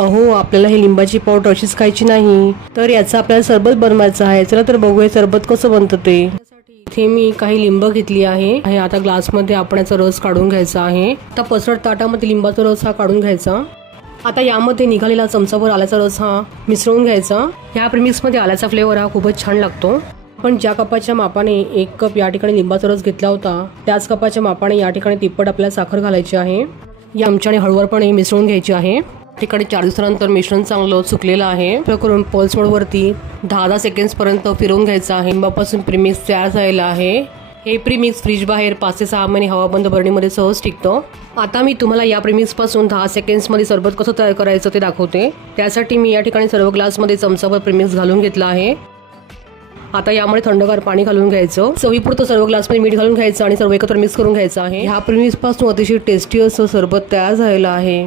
अहो, आपल्याला हे लिंबाची पावडर अशीच खायची नाही, तर याचं आपल्याला सरबत बनवायचं आहे. चला तर बघूया सरबत कसं बनतं ते. इथे मी काही लिंब घेतली आहे. आता ग्लासमध्ये आपण याचा रस काढून घ्यायचा आहे. आता पसरट ताटामध्ये लिंबाचा रस हा काढून घ्यायचा. आता यामध्ये निघालेला चमचाभर आल्याचा रस हा मिसळून घ्यायचा. या प्रीमिक्समध्ये आल्याचा फ्लेवर हा खूपच छान लागतो. पण ज्या कपाच्या मापाने 1 कप या ठिकाणी लिंबाचा रस घेतला होता, त्याच कपाच्या मापाने या ठिकाणी तिप्पट आपल्याला साखर घालायची आहे. या चमच्याने हळूवारपणे मिसळून घ्यायची आहे. ठिकाणी 4 दिवसानंतर मिश्रण चांगलं सुकलेलं आहे. करून पल्स मोडवरती 10 सेकंड्स पर्यंत फिरवून घ्यायचं आहे. लिंबापासून प्रीमिक्स तयार झालेला आहे. हे प्रीमिक्स फ्रीज बाहेर 5 ते 6 महिने हवाबंद बरणीमध्ये सहज टिकतं. आता मी तुम्हाला या प्रीमिक्स पासून 10 सेकंड्समध्ये सरबत कसं तयार करायचं ते दाखवते. त्यासाठी मी या ठिकाणी सर्व ग्लासमध्ये चमचाभर प्रीमिक्स घालून घेतला आहे. आता यामध्ये थंडगार पाणी घालून घ्यायचं. चवीपुरतं सर्व ग्लासमध्ये मीठ घालून घ्यायचं आणि सर्व एकत्र मिक्स करून घ्यायचं आहे. ह्या प्रीमिक्स पासून अतिशय टेस्टी असं सरबत तयार झालेलं आहे.